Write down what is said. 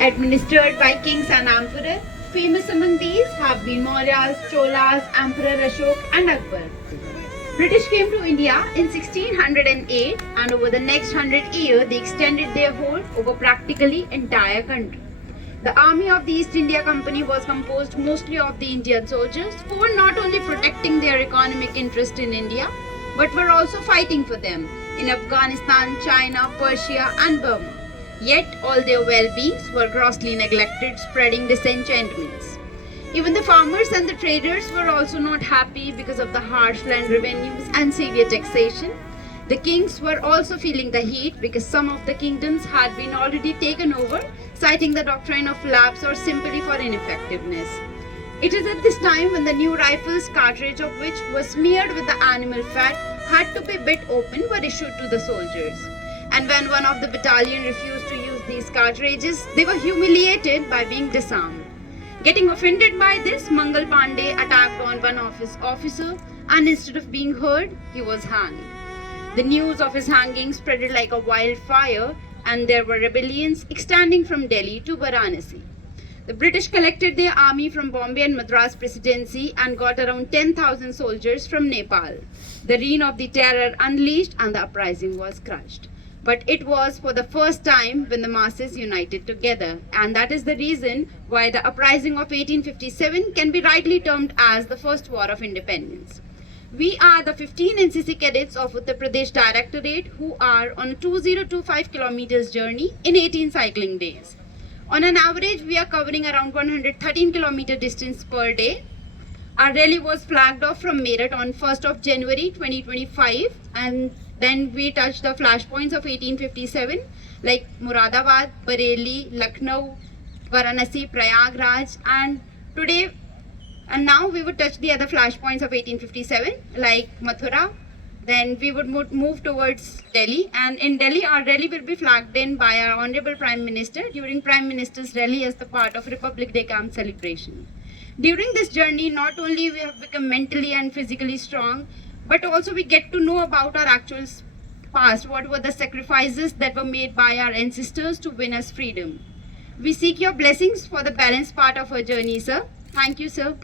administered by kings and emperors. Famous among these have been Mauryas, Cholas, Emperor Ashok and Akbar. British came to India in 1608 and over the next 100 years they extended their hold over practically entire country. The army of the East India Company was composed mostly of the Indian soldiers who were not only protecting their economic interest in India but were also fighting for them in Afghanistan, China, Persia and Burma. Yet all their well-beings were grossly neglected, spreading disenchantments. Even the farmers and the traders were also not happy because of the harsh land revenues and severe taxation. The kings were also feeling the heat because some of the kingdoms had been already taken over, citing the doctrine of lapse or simply for ineffectiveness. It is at this time when the new rifles, cartridge of which was smeared with the animal fat, had to be bit open, were issued to the soldiers. And when one of the battalion refused to use these cartridges, they were humiliated by being disarmed. Getting offended by this, Mangal Pandey attacked on one of his officers and instead of being heard, he was hanged. The news of his hanging spread like a wildfire and there were rebellions extending from Delhi to Varanasi. The British collected their army from Bombay and Madras Presidency and got around 10,000 soldiers from Nepal. The reign of the terror unleashed and the uprising was crushed. But it was for the first time when the masses united together, and that is the reason why the uprising of 1857 can be rightly termed as the first war of independence. We are the 15 NCC cadets of Uttar Pradesh Directorate who are on a 2025 kilometers journey in 18 cycling days. On an average, we are covering around 113 kilometer distance per day. Our rally was flagged off from Meerut on 1st of January 2025 and then we touched the flashpoints of 1857 like Muradabad, Bareilly, Lucknow, Varanasi, Prayagraj and now we would touch the other flashpoints of 1857 like Mathura. Then we would move towards Delhi and in Delhi our rally will be flagged in by our Honorable Prime Minister during Prime Minister's rally as the part of Republic Day camp celebration. During this journey, not only we have become mentally and physically strong, but also we get to know about our actual past, what were the sacrifices that were made by our ancestors to win us freedom. We seek your blessings for the balanced part of our journey, sir. Thank you, sir.